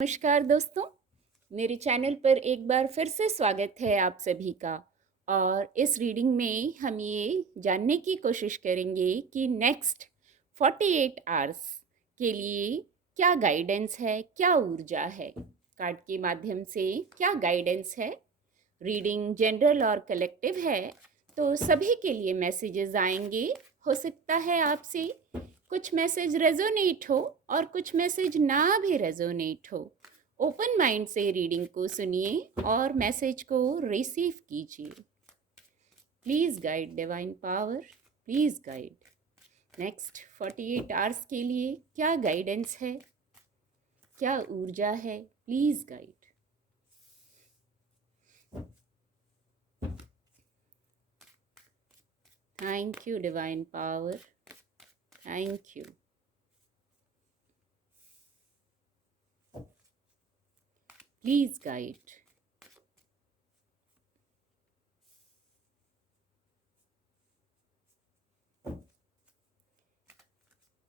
नमस्कार दोस्तों, मेरे चैनल पर एक बार फिर से स्वागत है आप सभी का। और इस रीडिंग में हम ये जानने की कोशिश करेंगे कि नेक्स्ट 48 आवर्स के लिए क्या गाइडेंस है, क्या ऊर्जा है। कार्ड के माध्यम से क्या गाइडेंस है। रीडिंग जनरल और कलेक्टिव है, तो सभी के लिए मैसेजेस आएंगे। हो सकता है आपसे कुछ मैसेज रेजोनेट हो और कुछ मैसेज ना भी रेजोनेट हो। ओपन माइंड से रीडिंग को सुनिए और मैसेज को रिसीव कीजिए। Please guide divine power, please guide. Next 48 hours के लिए क्या गाइडेंस है, क्या ऊर्जा है, please guide. Thank you divine power, thank you. Please guide.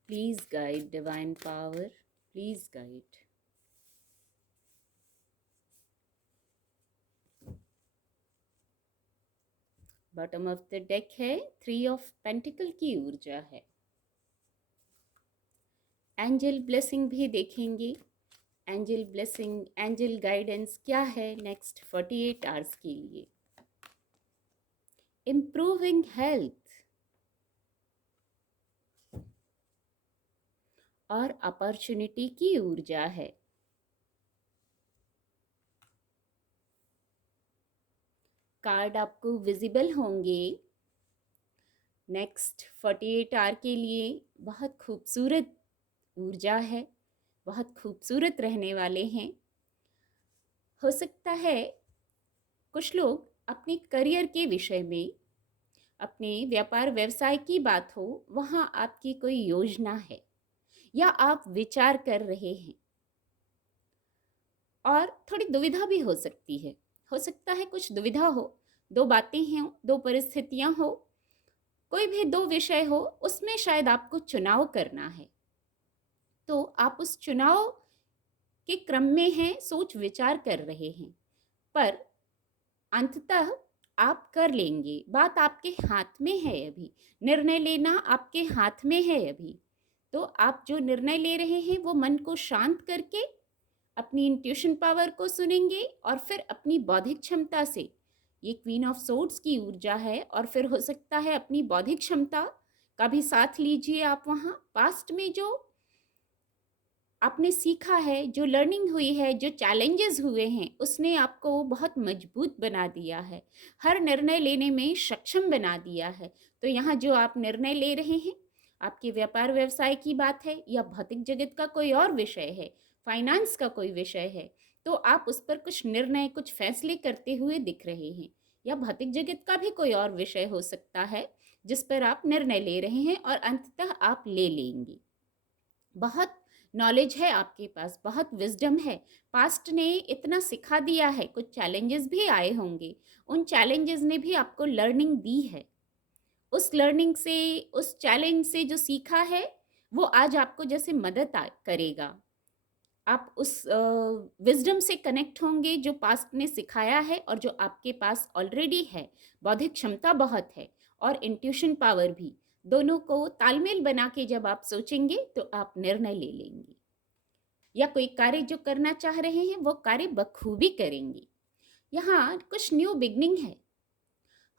Please guide divine power, please guide. Bottom of the deck है 3 ऑफ पेंटिकल की ऊर्जा है। एंजल ब्लेसिंग भी देखेंगे। एंजल ब्लेसिंग, एंजल गाइडेंस क्या है नेक्स्ट 48 आवर्स के लिए। इम्प्रूविंग हेल्थ और अपॉर्चुनिटी की ऊर्जा है। कार्ड आपको विजिबल होंगे नेक्स्ट 48 आवर के लिए। बहुत खूबसूरत ऊर्जा है, बहुत खूबसूरत रहने वाले हैं। हो सकता है कुछ लोग अपने करियर के विषय में, अपने व्यापार व्यवसाय की बात हो, वहाँ आपकी कोई योजना है या आप विचार कर रहे हैं और थोड़ी दुविधा भी हो सकती है। हो सकता है कुछ दुविधा हो, दो बातें हैं, दो परिस्थितियां हो, कोई भी दो विषय हो, उसमें शायद आपको चुनाव करना है। तो आप उस चुनाव के क्रम में हैं, सोच विचार कर रहे हैं, पर अंततः आप कर लेंगे। बात आपके हाथ में है, अभी निर्णय लेना आपके हाथ में है अभी। तो आप जो निर्णय ले रहे हैं वो मन को शांत करके अपनी इंट्यूशन पावर को सुनेंगे और फिर अपनी बौद्धिक क्षमता से, ये क्वीन ऑफ सोर्ड्स की ऊर्जा है, और फिर हो सकता है अपनी बौद्धिक क्षमता का भी साथ लीजिए आप। वहाँ पास्ट में जो आपने सीखा है, जो लर्निंग हुई है, जो चैलेंजेस हुए हैं, उसने आपको बहुत मजबूत बना दिया है, हर निर्णय लेने में सक्षम बना दिया है। तो यहाँ जो आप निर्णय ले रहे हैं, आपके व्यापार व्यवसाय की बात है या भौतिक जगत का कोई और विषय है, फाइनेंस का कोई विषय है, तो आप उस पर कुछ निर्णय, कुछ फैसले करते हुए दिख रहे हैं। या भौतिक जगत का भी कोई और विषय हो सकता है जिस पर आप निर्णय ले रहे हैं और अंततः आप ले लेंगे। बहुत नॉलेज है आपके पास, बहुत विजडम है। पास्ट ने इतना सिखा दिया है, कुछ चैलेंजेस भी आए होंगे, उन चैलेंजेस ने भी आपको लर्निंग दी है। उस लर्निंग से, उस चैलेंज से जो सीखा है वो आज आपको जैसे मदद करेगा। आप उस विजडम से कनेक्ट होंगे जो पास्ट ने सिखाया है और जो आपके पास ऑलरेडी है। बौद्धिक क्षमता बहुत है और इंट्यूशन पावर भी, दोनों को तालमेल बना के जब आप सोचेंगे तो आप निर्णय ले लेंगे या कोई कार्य जो करना चाह रहे हैं वो कार्य बखूबी करेंगे। यहाँ कुछ न्यू बिगनिंग है।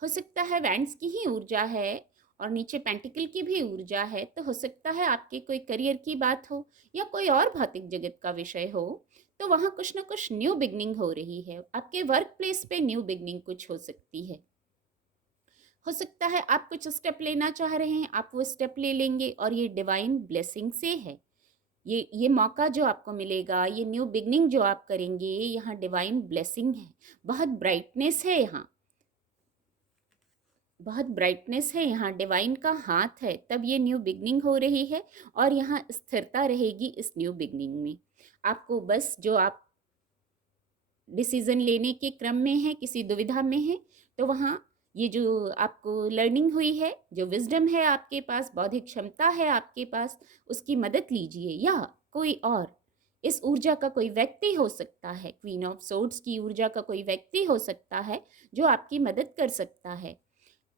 हो सकता है वैंड्स की ही ऊर्जा है और नीचे पेंटिकल की भी ऊर्जा है, तो हो सकता है आपके कोई करियर की बात हो या कोई और भौतिक जगत का विषय हो, तो वहाँ कुछ ना कुछ न्यू बिगनिंग हो रही है। आपके वर्क प्लेस पे न्यू बिगनिंग कुछ हो सकती है। हो सकता है आप कुछ स्टेप लेना चाह रहे हैं, आप वो स्टेप ले लेंगे और ये डिवाइन ब्लेसिंग से है। ये मौका जो आपको मिलेगा, ये न्यू बिगनिंग जो आप करेंगे, यहाँ डिवाइन ब्लेसिंग है। बहुत ब्राइटनेस है यहाँ, बहुत ब्राइटनेस है यहाँ, डिवाइन का हाथ है, तब ये न्यू बिगनिंग हो रही है और यहाँ स्थिरता रहेगी इस न्यू बिगनिंग में। आपको बस जो आप डिसीजन लेने के क्रम में है, किसी दुविधा में है, तो वहाँ ये जो आपको लर्निंग हुई है, जो विजडम है आपके पास, बौद्धिक क्षमता है आपके पास, उसकी मदद लीजिए। या कोई और इस ऊर्जा का कोई व्यक्ति हो सकता है, क्वीन ऑफ सोर्ड्स की ऊर्जा का कोई व्यक्ति हो सकता है जो आपकी मदद कर सकता है।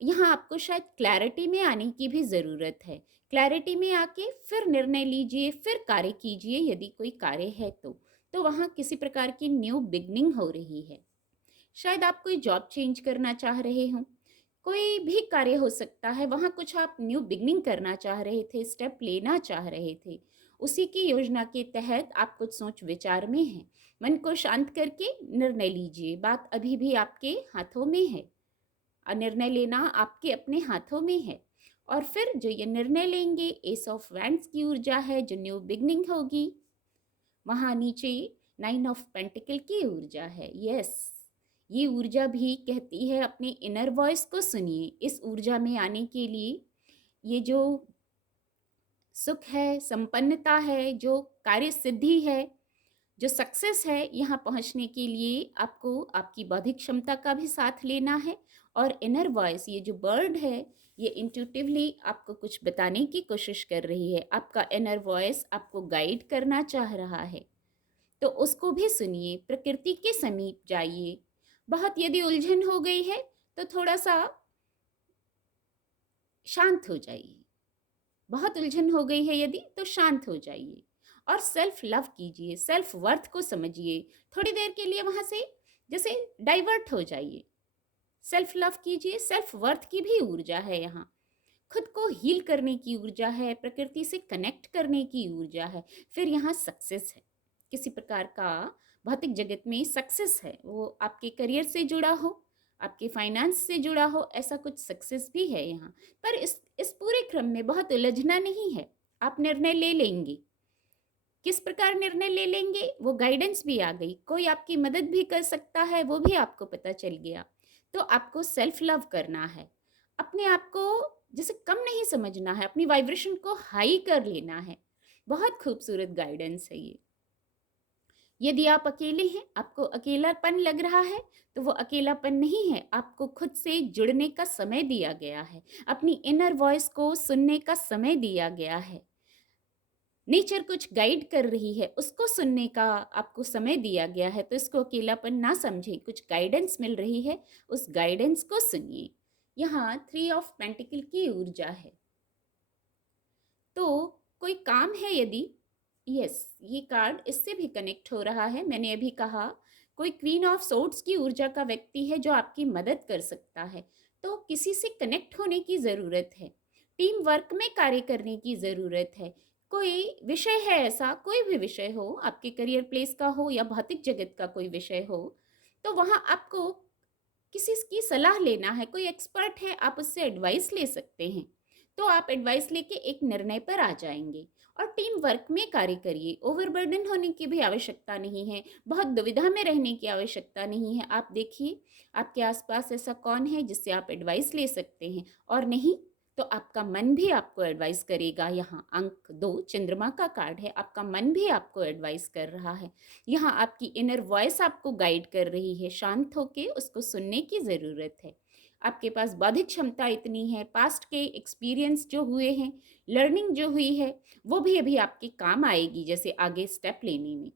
यहाँ आपको शायद क्लैरिटी में आने की भी ज़रूरत है। क्लैरिटी में आके फिर निर्णय लीजिए, फिर कार्य कीजिए यदि कोई कार्य है तो वहाँ किसी प्रकार की न्यू बिगनिंग हो रही है। शायद आप कोई जॉब चेंज करना चाह रहे हों, कोई भी कार्य हो सकता है, वहाँ कुछ आप न्यू बिगनिंग करना चाह रहे थे, स्टेप लेना चाह रहे थे। उसी की योजना के तहत आप कुछ सोच विचार में हैं। मन को शांत करके निर्णय लीजिए, बात अभी भी आपके हाथों में है। निर्णय लेना आपके अपने हाथों में है। और फिर जो ये निर्णय लेंगे, एस ऑफ वैंड्स की ऊर्जा है जो न्यू बिगनिंग होगी। वहाँ नीचे 9 ऑफ पेंटिकल की ऊर्जा है। यस, ये ऊर्जा भी कहती है अपने इनर वॉइस को सुनिए। इस ऊर्जा में आने के लिए ये जो सुख है, संपन्नता है, जो कार्य सिद्धि है, जो सक्सेस है, यहाँ पहुँचने के लिए आपको आपकी बौद्धिक क्षमता का भी साथ लेना है। और इनर वॉइस, ये जो बर्ड है, ये इंट्यूटिवली आपको कुछ बताने की कोशिश कर रही है। आपका इनर वॉइस आपको गाइड करना चाह रहा है, तो उसको भी सुनिए। प्रकृति के समीप जाइए। बहुत यदि उलझन हो गई है तो थोड़ा सा शांत हो जाइए। बहुत उलझन हो गई है यदि, तो शांत हो जाइए और सेल्फ लव कीजिए, सेल्फ वर्थ को समझिए। थोड़ी देर के लिए वहाँ से जैसे डाइवर्ट हो जाइए, सेल्फ लव कीजिए। सेल्फ वर्थ की भी ऊर्जा है यहाँ, खुद को हील करने की ऊर्जा है, प्रकृति से कनेक्ट करने की ऊर्जा है। फिर यहाँ सक्सेस है, किसी प्रकार का भौतिक जगत में सक्सेस है, वो आपके करियर से जुड़ा हो, आपके फाइनेंस से जुड़ा हो, ऐसा कुछ सक्सेस भी है यहाँ। पर इस पूरे क्रम में बहुत उलझना नहीं है। आप निर्णय ले लेंगे। किस प्रकार निर्णय ले लेंगे, वो गाइडेंस भी आ गई। कोई आपकी मदद भी कर सकता है, वो भी आपको पता चल गया। तो आपको सेल्फ लव करना है, अपने आप को जैसे कम नहीं समझना है, अपनी वाइब्रेशन को हाई कर लेना है। बहुत खूबसूरत गाइडेंस है ये। यदि आप अकेले हैं, आपको अकेलापन लग रहा है, तो वो अकेलापन नहीं है, आपको खुद से जुड़ने का समय दिया गया है, अपनी इनर वॉइस को सुनने का समय दिया गया है। नेचर कुछ गाइड कर रही है, उसको सुनने का आपको समय दिया गया है। तो इसको अकेलापन ना समझें, कुछ गाइडेंस मिल रही है, उस गाइडेंस को सुनिए। यहाँ 3 ऑफ पेंटिकल की ऊर्जा है। तो कोई काम है यदि, यस, ये कार्ड इससे भी कनेक्ट हो रहा है। मैंने अभी कहा कोई क्वीन ऑफ सोर्ड्स की ऊर्जा का व्यक्ति है जो आपकी मदद कर सकता है। तो किसी से कनेक्ट होने की ज़रूरत है, टीम वर्क में कार्य करने की ज़रूरत है। कोई विषय है ऐसा, कोई भी विषय हो, आपके करियर प्लेस का हो या भौतिक जगत का कोई विषय हो, तो वहाँ आपको किसी की सलाह लेना है। कोई एक्सपर्ट है, आप उससे एडवाइस ले सकते हैं। तो आप एडवाइस लेके एक निर्णय पर आ जाएंगे और टीम वर्क में कार्य करिए। ओवरबर्डन होने की भी आवश्यकता नहीं है, बहुत दुविधा में रहने की आवश्यकता नहीं है। आप देखिए आपके आसपास ऐसा कौन है जिससे आप एडवाइस ले सकते हैं, और नहीं तो आपका मन भी आपको एडवाइस करेगा। यहाँ अंक 2 चंद्रमा का कार्ड है, आपका मन भी आपको एडवाइस कर रहा है। यहाँ आपकी इनर वॉइस आपको गाइड कर रही है। शांत होके उसको सुनने की ज़रूरत है। आपके पास बौद्धिक क्षमता इतनी है, पास्ट के एक्सपीरियंस जो हुए हैं, लर्निंग जो हुई है, वो भी अभी आपके काम आएगी जैसे आगे स्टेप लेने में।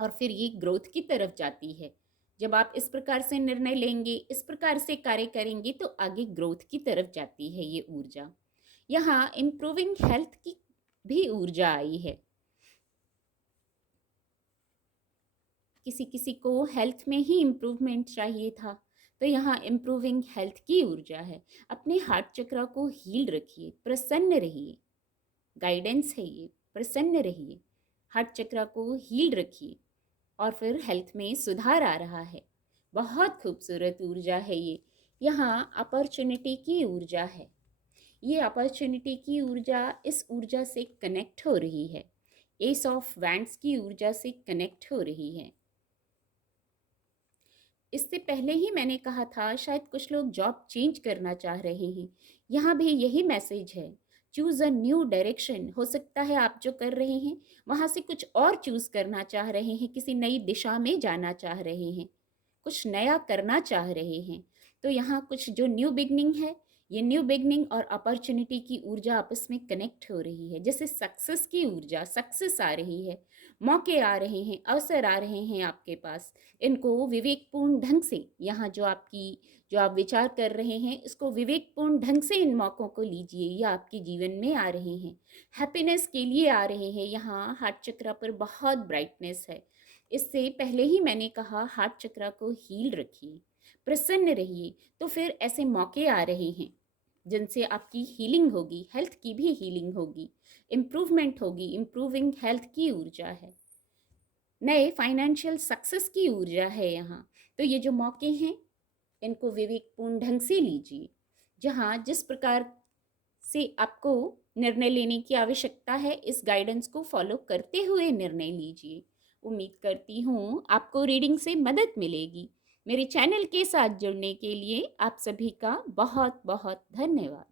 और फिर ये ग्रोथ की तरफ जाती है। जब आप इस प्रकार से निर्णय लेंगे, इस प्रकार से कार्य करेंगे, तो आगे ग्रोथ की तरफ जाती है ये ऊर्जा। यहाँ इम्प्रूविंग हेल्थ की भी ऊर्जा आई है। किसी किसी को हेल्थ में ही इम्प्रूवमेंट चाहिए था, तो यहाँ इम्प्रूविंग हेल्थ की ऊर्जा है। अपने हार्ट चक्र को हील रखिए, प्रसन्न रहिए। गाइडेंस है ये, प्रसन्न रहिए, हार्ट चक्र को हील रखिए और फिर हेल्थ में सुधार आ रहा है। बहुत खूबसूरत ऊर्जा है ये। यहाँ अपॉर्चुनिटी की ऊर्जा है। ये अपॉर्चुनिटी की ऊर्जा इस ऊर्जा से कनेक्ट हो रही है, एस ऑफ वैंड्स की ऊर्जा से कनेक्ट हो रही है। इससे पहले ही मैंने कहा था शायद कुछ लोग जॉब चेंज करना चाह रहे हैं। यहाँ भी यही मैसेज है, चूज़ अ न्यू डायरेक्शन। हो सकता है आप जो कर रहे हैं वहाँ से कुछ और चूज़ करना चाह रहे हैं, किसी नई दिशा में जाना चाह रहे हैं, कुछ नया करना चाह रहे हैं। तो यहाँ कुछ जो न्यू बिगनिंग है, ये न्यू बिगनिंग और अपॉर्चुनिटी की ऊर्जा आपस में कनेक्ट हो रही है, जैसे सक्सेस की ऊर्जा, सक्सेस आ रही है, मौके आ रहे हैं, अवसर आ रहे हैं आपके पास। इनको विवेकपूर्ण ढंग से, यहाँ जो आप विचार कर रहे हैं, इसको विवेकपूर्ण ढंग से इन मौक़ों को लीजिए। ये आपके जीवन में आ रहे हैं, हैप्पीनेस के लिए आ रहे हैं। यहाँ हार्ट चक्र पर बहुत ब्राइटनेस है। इससे पहले ही मैंने कहा, हार्ट चक्र को हील रखिए, प्रसन्न रहिए। तो फिर ऐसे मौके आ रहे हैं जिनसे आपकी हीलिंग होगी, हेल्थ की भी हीलिंग होगी, इम्प्रूवमेंट होगी। इम्प्रूविंग हेल्थ की ऊर्जा है, नए फाइनेंशियल सक्सेस की ऊर्जा है यहाँ। तो ये जो मौके हैं, इनको विवेकपूर्ण ढंग से लीजिए। जहाँ जिस प्रकार से आपको निर्णय लेने की आवश्यकता है, इस गाइडेंस को फॉलो करते हुए निर्णय लीजिए। उम्मीद करती हूँ आपको रीडिंग से मदद मिलेगी। मेरे चैनल के साथ जुड़ने के लिए आप सभी का बहुत बहुत धन्यवाद।